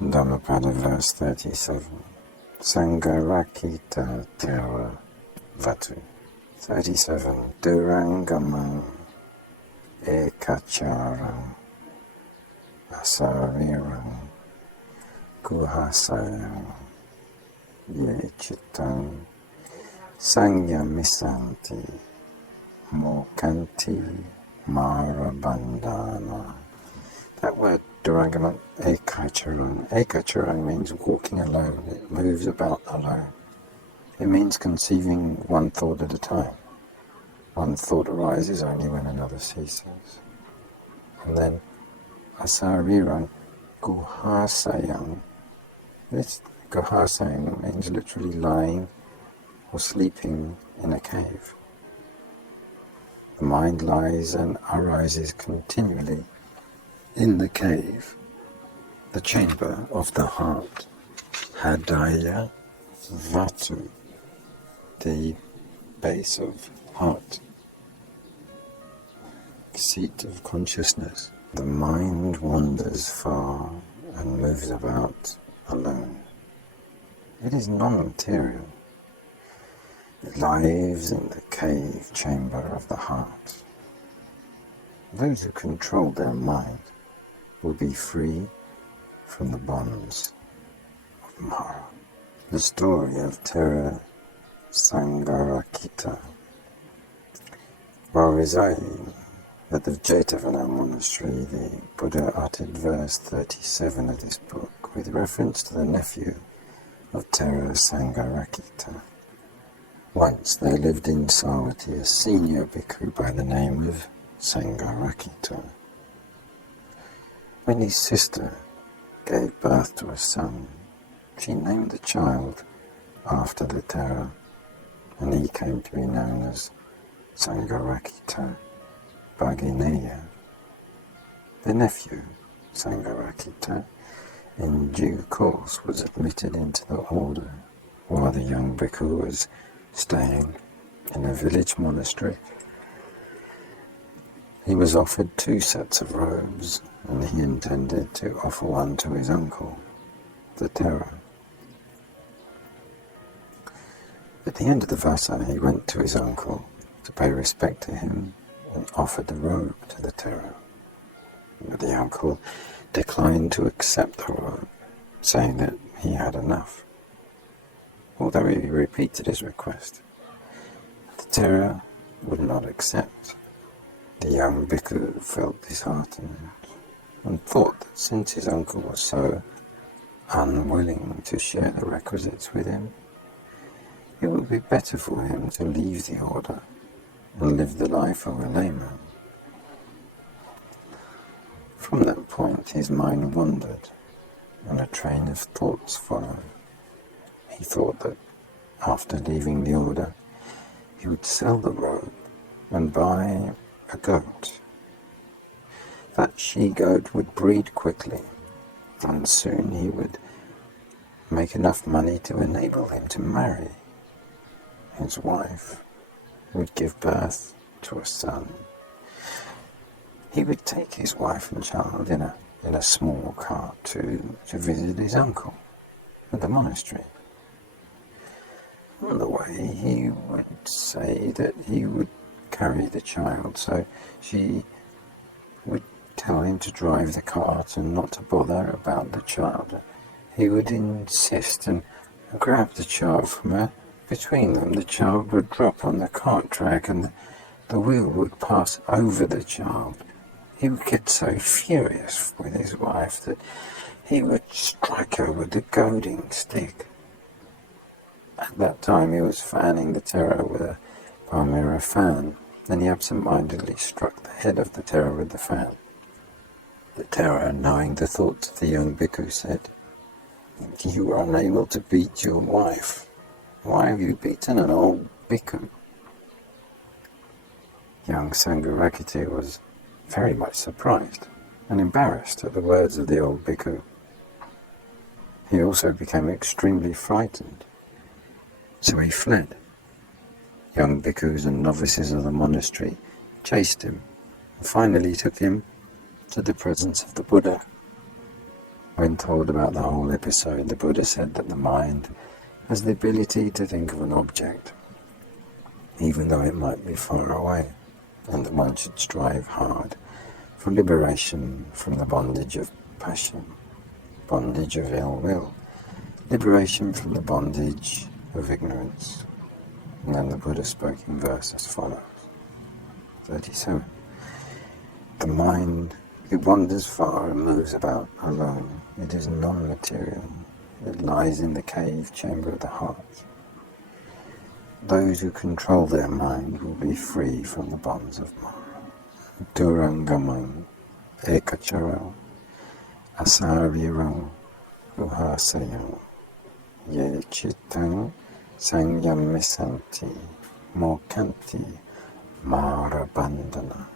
Dhammapada verse 37. Samgharakkhita Thera Vatu. 37. Durangamam ekacharam asariram guhasayam yechitam sanyamisanti mokanti marabandhana. That word Durangamam ekacharam. Ekacharam means walking alone. It moves about alone. It means conceiving one thought at a time. One thought arises only when another ceases. And then asariram guhasayam. This guhasayam means literally lying or sleeping in a cave. The mind lies and arises continually in the cave, the chamber of the heart, Hadaya Vatu, the base of heart, seat of consciousness. The mind wanders far and moves about alone. It is non-material. It lies in the cave chamber of the heart. Those who control their mind will be free from the bonds of Mara. The story of Thera Samgharakkhita. While residing at the Jetavana monastery, the Buddha uttered verse 37 of this book with reference to the nephew of Thera Samgharakkhita. Once there lived in Savatthi a senior bhikkhu by the name of Samgharakkhita. When his sister gave birth to a son, she named the child after the Thera, and he came to be known as Samgharakkhita Bhagineya. The nephew, Samgharakkhita, in due course was admitted into the order, while the young bhikkhu was staying in a village monastery. He was offered 2 sets of robes, and he intended to offer one to his uncle, the Thera. At the end of the vasa, he went to his uncle to pay respect to him and offered the robe to the Thera. But the uncle declined to accept the robe, saying that he had enough, although he repeated his request. The Thera would not accept. The young bhikkhu felt disheartened and thought that since his uncle was so unwilling to share the requisites with him, it would be better for him to leave the order and live the life of a layman. From that point his mind wandered, and a train of thoughts followed. He thought that after leaving the order, he would sell the robe and buy a goat. That she-goat would breed quickly, and soon he would make enough money to enable him to marry. His wife would give birth to a son. He would take his wife and child in a small cart to visit his uncle at the monastery. On the way, he would say that he would carry the child, so she would tell him to drive the cart and not to bother about the child. He would insist and grab the child from her. Between them, the child would drop on the cart track and the wheel would pass over the child. He would get so furious with his wife that he would strike her with the goading stick. At that time he was fanning the Thera with a Palmyra fan, and he absent-mindedly struck the head of the Thera with the fan. The Thera, knowing the thoughts of the young bhikkhu, said, "You were unable to beat your wife. Why have you beaten an old bhikkhu?" Young Samgharakkhita was very much surprised and embarrassed at the words of the old bhikkhu. He also became extremely frightened, so he fled. Young bhikkhus and novices of the monastery chased him and finally took him to the presence of the Buddha. When told about the whole episode, the Buddha said that the mind has the ability to think of an object, even though it might be far away, and that one should strive hard for liberation from the bondage of passion, bondage of ill will, liberation from the bondage of ignorance. And then the Buddha spoke in verse as follows. 37. The mind, it wanders far and moves about alone. It is non-material. It lies in the cave chamber of the heart. Those who control their mind will be free from the bonds of mind. Durangamam ekacharo asarviro uhasayo ye chittang sangyamisanti mokanti mara bandhana.